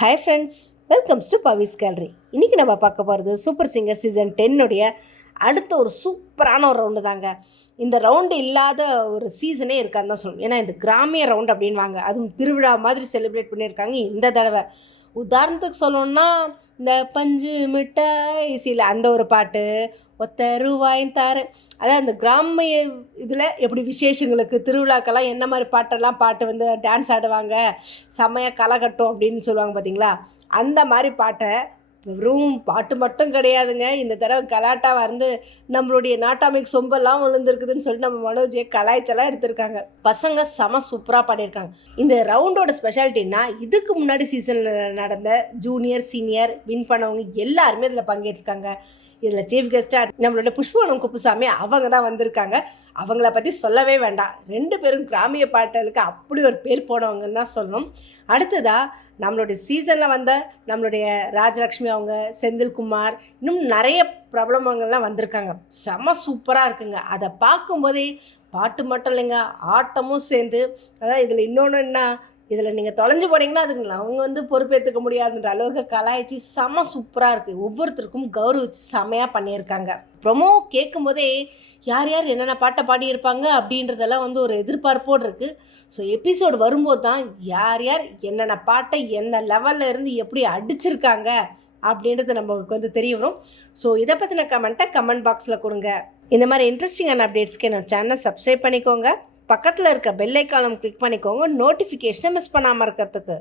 Hi friends, welcomes to Pavi's gallery. இன்றைக்கி நம்ம பார்க்க போகிறது சூப்பர் சிங்கர் சீசன் 10 அடுத்த ஒரு சூப்பரான ஒரு ரவுண்டு தாங்க. இந்த ரவுண்டு இல்லாத ஒரு சீசனே இருக்காதுன்னு தான் சொல்லணும். ஏன்னா இந்த கிராமிய ரவுண்டு அப்படின்வாங்க, அதுவும் திருவிழா மாதிரி செலிப்ரேட் பண்ணியிருக்காங்க இந்த தடவை. உதாரணத்துக்கு சொல்லணுன்னா இந்த பஞ்சு மிட்டாய் சீல அந்த ஒரு பாட்டு, ஒத்த ரூபாயும் தாரு, அதாவது அந்த கிராமிய இதில் எப்படி விசேஷங்களுக்கு திருவிழாக்கெல்லாம் என்ன மாதிரி பாட்டெல்லாம் பாட்டு டான்ஸ் ஆடுவாங்க, செம்மையாக களை கட்டும் அப்படின்னு சொல்லுவாங்க பார்த்தீங்களா. அந்த மாதிரி பாட்டை வெறும் பாட்டு மட்டும் கிடையாதுங்க, இந்த தடவை கலாட்டாக நம்மளுடைய நாட்டாமைக்கு சொம்பெல்லாம் விழுந்துருக்குதுன்னு சொல்லிட்டு நம்ம மனோஜியை கலாய்ச்செல்லாம் எடுத்திருக்காங்க. பசங்க செம சூப்பராக பாடியிருக்காங்க. இந்த ரவுண்டோட ஸ்பெஷாலிட்டின்னா இதுக்கு முன்னாடி சீசனில் நடந்த ஜூனியர் சீனியர் வின் பண்ணவங்க எல்லாருமே இதில் பங்கேற்றிருக்காங்க. இதில் சீஃப் கெஸ்ட்டாக நம்மளோட புஷ்பவனம் குப்புசாமி அவங்க தான் வந்திருக்காங்க. அவங்கள பற்றி சொல்லவே வேண்டாம், 2 பேரும் கிராமிய பாட்டலுக்கு அப்படி ஒரு பேர் போனவங்கன்னு தான் சொல்லணும். அடுத்ததாக நம்மளுடைய சீசனில் வந்த நம்மளுடைய ராஜலக்ஷ்மி அவங்க, செந்தில்குமார், இன்னும் நிறைய பிரபலமங்கள்லாம் வந்திருக்காங்க. செம்ம சூப்பராக இருக்குங்க. அதை பார்க்கும்போதே பாட்டு மட்டும் இல்லைங்க, ஆட்டமும் சேர்ந்து, அதாவது இதில் இன்னொன்று என்ன, இதில் நீங்கள் தொலைஞ்சு போனீங்கன்னா அதுக்கு அவங்க பொறுப்பேற்றுக்க முடியாதுன்ற அளவுக்கு கலாய்ச்சி செம்ம சூப்பராக இருக்குது. ஒவ்வொருத்தருக்கும் கௌரவிச்சு செம்மையாக பண்ணியிருக்காங்க. ப்ரொமோ கேட்கும் போதே யார் யார் என்னென்ன பாட்டை பாடியிருப்பாங்க அப்படின்றதெல்லாம் ஒரு எதிர்பார்ப்போடு இருக்குது. ஸோ எபிசோடு வரும்போது தான் யார் யார் என்னென்ன பாட்டை எந்த லெவலில் இருந்து எப்படி அடிச்சிருக்காங்க அப்படின்றது நமக்கு தெரிய வரும். ஸோ இதை பற்றின கமெண்ட் பாக்ஸில் கொடுங்க. இந்த மாதிரி இன்ட்ரெஸ்டிங்கான அப்டேட்ஸ்க்கு என்னோட சேனலை சப்ஸ்கிரைப் பண்ணிக்கோங்க. பக்கத்தில் இருக்க பெல் ஐக்கானை கிளிக் பண்ணிக்கோங்க, நோட்டிஃபிகேஷனை மிஸ் பண்ணாமல் இருக்கிறதுக்கு.